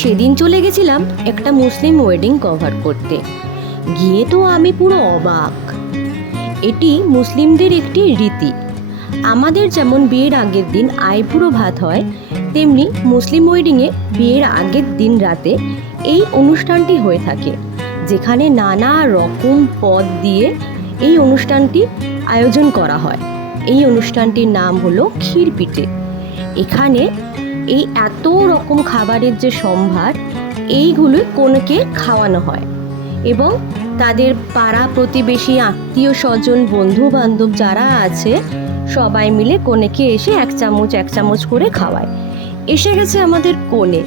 সেদিন চলে গেছিলাম একটা মুসলিম ওয়েডিং কভার করতে। গিয়ে তো আমি পুরো অবাক। এটি মুসলিমদের একটি রীতি। আমাদের যেমন বিয়ের আগের দিন আইপুরো ভাত হয়, তেমনি মুসলিম ওয়েডিংয়ে বিয়ের আগের দিন রাতে এই অনুষ্ঠানটি হয়ে থাকে, যেখানে নানা রকম পদ দিয়ে এই অনুষ্ঠানটি আয়োজন করা হয়। এই অনুষ্ঠানটির নাম হলো ক্ষীর পিঠে এখানে এই এত রকম খাবারের যে সম্ভার, এইগুলো কোনকে খাওয়ানো হয়। এবং তাদের পাড়া প্রতিবেশী, আত্মীয় স্বজন বন্ধু বান্ধব যারা আছে, সবাই মিলে কনেকে এসে এক চামচ এক চামচ করে খাওয়ায়। এসে গেছে আমাদের কোণে।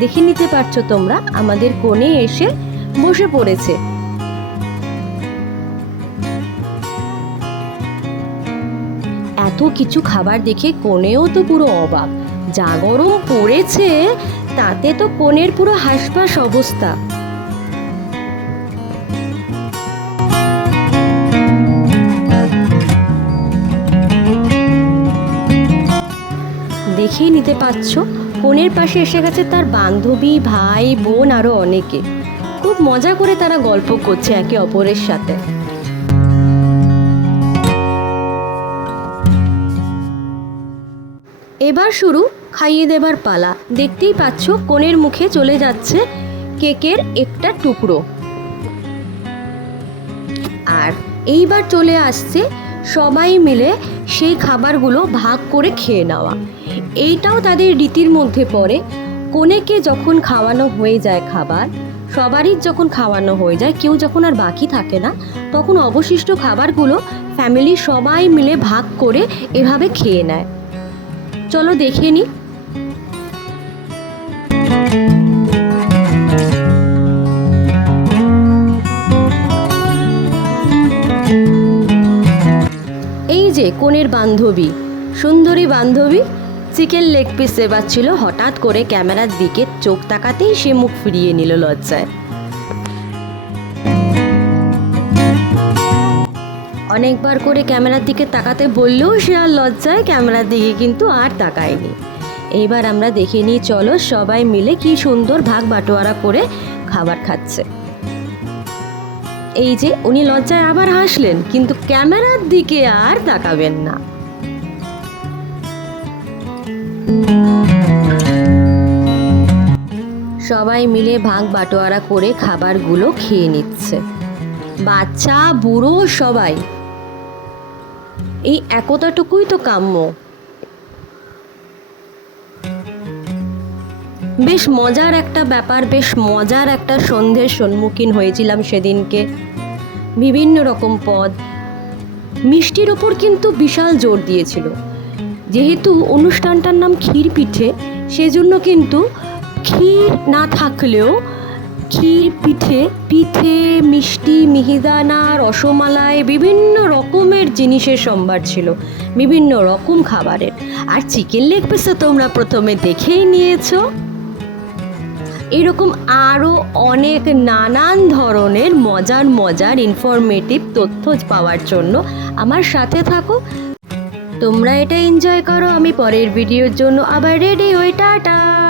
দেখে নিতে পারছ তোমরা, আমাদের কোণে এসে বসে পড়েছে। এত কিছু খাবার দেখে কোণেও তো পুরো অবাক। যা গরম পড়েছে, তাতে তো কনের পুরো হাসপাস অবস্থা। দেখেই নিতে পারছ, কনের পাশে এসে গেছে তার বান্ধবী, ভাই, বোন আরও অনেকে। খুব মজা করে তারা গল্প করছে একে অপরের সাথে। এবার শুরু খাইয়ে দেবার পালা। দেখতেই পাচ্ছ কোণের মুখে চলে যাচ্ছে কেকের একটা টুকরো। আর এইবার চলে আসছে সবাই মিলে সেই খাবারগুলো ভাগ করে খেয়ে নেওয়া। এইটাও তাদের রীতির মধ্যে পড়ে। কোনেকে যখন খাওয়ানো হয়ে যায় খাবার, সবারই যখন খাওয়ানো হয়ে যায়, কেউ যখন আর বাকি থাকে না, তখন অবশিষ্ট খাবারগুলো ফ্যামিলি সবাই মিলে ভাগ করে এভাবে খেয়ে নেয়। চলো দেখে নিই এই যে কোণের বান্ধবী, সুন্দরী বান্ধবী, চিকেন লেগ পিস চেবাচ্ছিল হঠাৎ করে ক্যামেরার দিকে চোখ তাকাতেই সে মুখ ফিরিয়ে নিল লজ্জায়। অনেকবার করে ক্যামেরার দিকে তাকাতে বললেও সে আর লজ্জায় ক্যামেরার দিকে কিন্তু আর তাকায়নি। এইবার আমরা দেখে নিই, চলো সবাই মিলে কি সুন্দর ভাগ বাটোয়ারা করে খাবার খাচ্ছে। এই যে, উনি লজ্জায় আবার হাসলেন, কিন্তু ক্যামেরার দিকে আর তাকাবেন না। সবাই মিলে ভাগ বাটোয়ারা করে খাবারগুলো খেয়ে নিচ্ছে। বাচ্চা, বুড়ো সবাই এই একতাটুকুই তো কাম্য। বেশ মজার একটা ব্যাপার, বেশ মজার একটা সন্ধ্যের সম্মুখীন হয়েছিলাম সেদিনকে। বিভিন্ন রকম পদ। মিষ্টির ওপর কিন্তু বিশাল জোর দিয়েছিল। যেহেতু অনুষ্ঠানটার নাম ক্ষীর পিঠে সেজন্য কিন্তু ক্ষীর না থাকলেও ক্ষীর পিঠে পিঠে, মিষ্টি, মিহিদানা, রসমালাই, বিভিন্ন রকমের জিনিসের সম্ভার ছিল, বিভিন্ন রকম খাবারের। আর চিকেন লেগ পিস তো তোমরা প্রথমে দেখেই নিয়েছো। এরকম আরও অনেক নানান ধরনের মজার মজার ইনফরমেটিভ তথ্য পাওয়ার জন্য আমার সাথে থাকো। তোমরা এটা এনজয় করো, আমি পরের ভিডিওর জন্য আবার রেডি হই, টাটা!